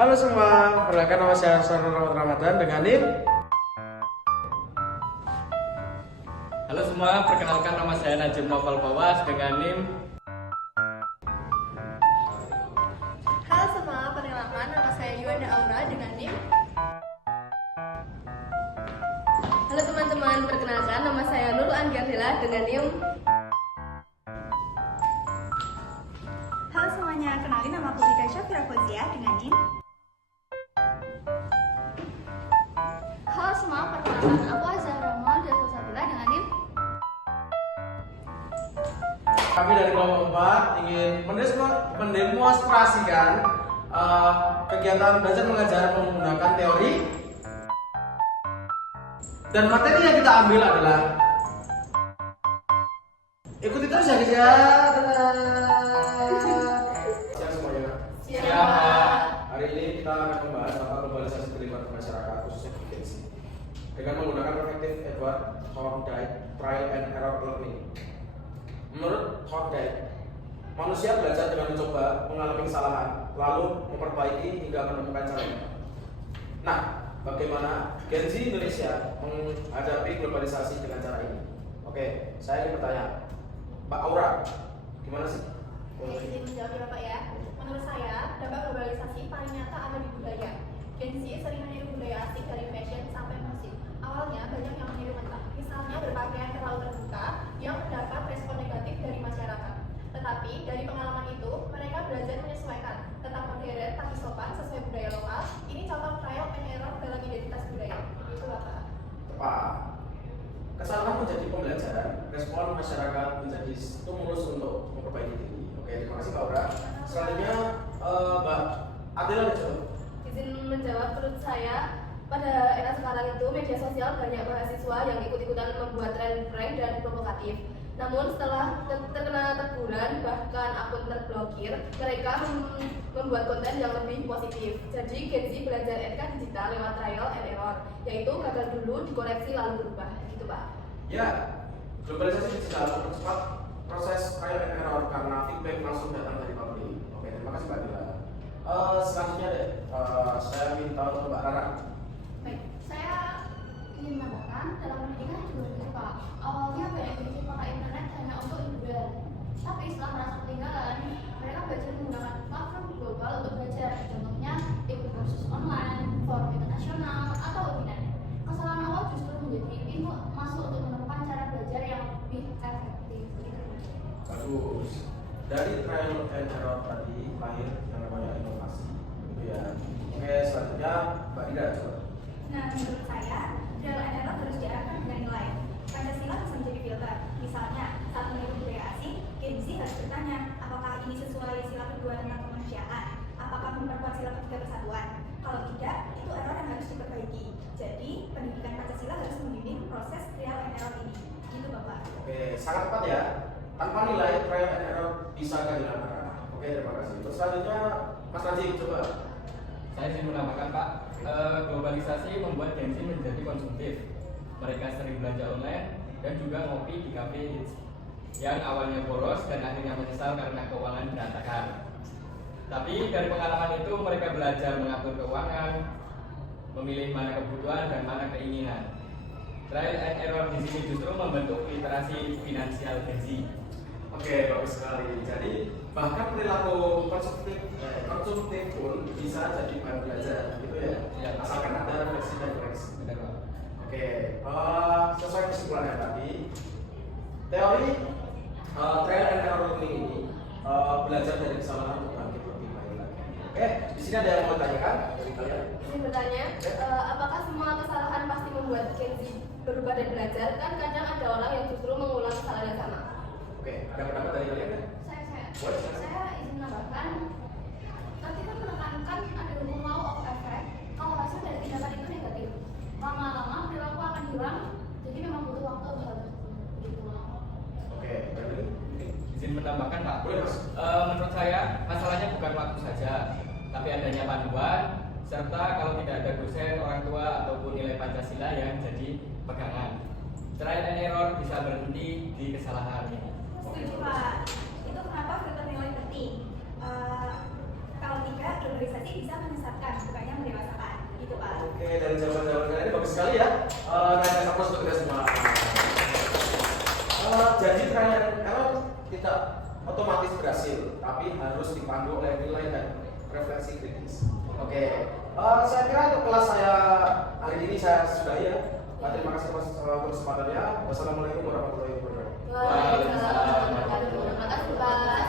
Halo semua, perkenalkan nama saya Sarul Rahmat Ramadan dengan NIM. Halo semua, perkenalkan nama saya Najib Novel Bawas dengan NIM. Halo semua, perkenalkan nama saya Yuanda Aura dengan NIM. Halo teman-teman, perkenalkan nama saya Nurul Andiardela dengan NIM. Halo semuanya, kenalin nama aku Rika Syafira Fauzia dengan NIM. Halo semua, perkenalkan aku Azhar Rahmal dan Rosabila dengan NIM. Kami dari kelompok 4 ingin mendemonstrasikan kegiatan belajar mengajar menggunakan teori dan materi yang kita ambil adalah ikuti terus ya guys ya. Siap semuanya. Siap. Hari ini kita akan membahas tentang globalisasi terlibat masyarakat khususnya di Gen Z dengan menggunakan perspektif Edward Thorndike Trial and Error Learning. Menurut Thorndike, manusia belajar dengan mencoba mengalami kesalahan, lalu memperbaiki hingga menemukan caranya. Nah, bagaimana Gen Z Indonesia menghadapi globalisasi dengan cara ini? Oke, saya ingin bertanya, Mbak Aura, gimana sih? Izin menjawab ya Pak ya. Menurut saya, dampak globalisasi paling nyata ada di budaya. Gen Z sering meniru budaya asing dari fashion sampai musik. Awalnya banyak yang meniru mentah, misalnya berpakaian terlalu terbuka yang mendapat respon negatif dari masyarakat. Tetapi dari pengalaman itu, mereka belajar menyesuaikan, tetap modern tapi sopan sesuai budaya lokal. Ini contoh trial and error dalam identitas budaya. Itu Bapak. Tepat. Kesalahan menjadi pembelajaran, respon masyarakat menjadi stimulus untuk memperbaiki diri. Oke, terima kasih Mbak Aura. Selanjutnya Mbak Adela coba. Izin menjawab, menurut saya pada era sekarang itu media sosial banyak mahasiswa yang ikut-ikutan membuat tren prank dan provokatif. Namun setelah terkena teguran bahkan akun terblokir, mereka membuat konten yang lebih positif. Jadi Gen Z belajar etika digital lewat trial and error, yaitu gagal dulu, dikoreksi lalu berubah. Gitu Pak. Ya, globalisasi digital mempercepat proses trial and error karena feedback langsung datang dari publik. Oke, terima kasih Mbak Adela. Selanjutnya deh, saya minta untuk Mbak Rara. Baik, saya ingin menambahkan dalam pendidikan juga begitu Pak. Awalnya banyak yang pakai internet hanya untuk hiburan, tapi setelah merasa ketinggalan, mereka belajar menggunakan platform global untuk belajar. Contohnya ikut kursus online, forum internasional, atau webinar. Kesalahan awal justru menjadi pintu masuk untuk menemukan cara belajar yang lebih efektif. Bagus. Dari trial and error tadi lahir yang namanya inovasi, gitu ya. Oke, selanjutnya Mbak Ida coba. Nah, menurut saya, trial and error harus diarahkan dengan nilai. Pancasila bisa menjadi filter. Misalnya, saat meniru budaya asing, Gen Z harus bertanya, apakah ini sesuai sila kedua tentang kemanusiaan? Apakah memperkuat sila ketiga persatuan? Kalau tidak, itu error yang harus diperbaiki. Jadi, pendidikan Pancasila harus membimbing proses trial and error ini. Gitu, Bapak. Oke, sangat tepat ya. Tanpa nilai trial and error bisa dilakukan. Oke, terima kasih. Terus selanjutnya Mas Najib coba. Saya ingin menambahkan Pak, globalisasi membuat Gen Z menjadi konsumtif. Mereka sering belanja online dan juga ngopi di cafe hits yang awalnya boros dan akhirnya menyesal karena keuangan berantakan. Tapi dari pengalaman itu mereka belajar mengatur keuangan, memilih mana kebutuhan dan mana keinginan. Trial and error di sini justru membentuk literasi finansial Gen Z. Oke, bagus sekali. Jadi bahkan perilaku konsumtif pun bisa jadi bahan belajar, gitu ya. Ya, Asalkan ada refleksi dan koreksi. benar Pak. Oke, sesuai kesimpulannya tadi, teori trial and error learning ini belajar dari kesalahan untuk bangkit lebih baik lagi. Oke, di sini ada yang mau ditanyakan dari kalian? Izin bertanya, apakah semua kesalahan pasti membuat Gen Z berubah dan belajar? Kan kadang ada orang yang justru mengulang kesalahan yang sama. Oke, ada pendapat dari kalian? Saya izin menambahkan, tadi kan menekankan ada hukum law of effect. Kalau hasil dari tindakan itu negatif, lama-lama perilaku akan hilang. Jadi memang butuh waktu untuk hal tersebut. Begitu. Oke, berarti Izin menambahkan Pak. Boleh, Mas. Menurut saya masalahnya bukan waktu saja, tapi adanya panduan serta kalau tidak ada dosen, orang tua ataupun nilai Pancasila yang jadi pegangan. Trial and error bisa berhenti di kesalahan ini. Setuju, Pak. Itu kenapa filter nilai penting. Kalau tidak, globalisasi globalisasi bisa menyesatkan, bukannya mendewasakan. Gitu Pak. Oke, dari jawaban-jawaban kalian ini bagus sekali ya. Naik aplaus untuk kita semua. Jadi trial and error tidak otomatis berhasil, tapi harus dipandu oleh nilai dan refleksi kritis. Oke, saya kira untuk kelas saya hari ini saya sudahi ya. Terima kasih atas kesempatannya. Wassalamualaikum warahmatullahi wabarakatuh. Waalaikumsalam warahmatullahi wabarakatuh. Pak.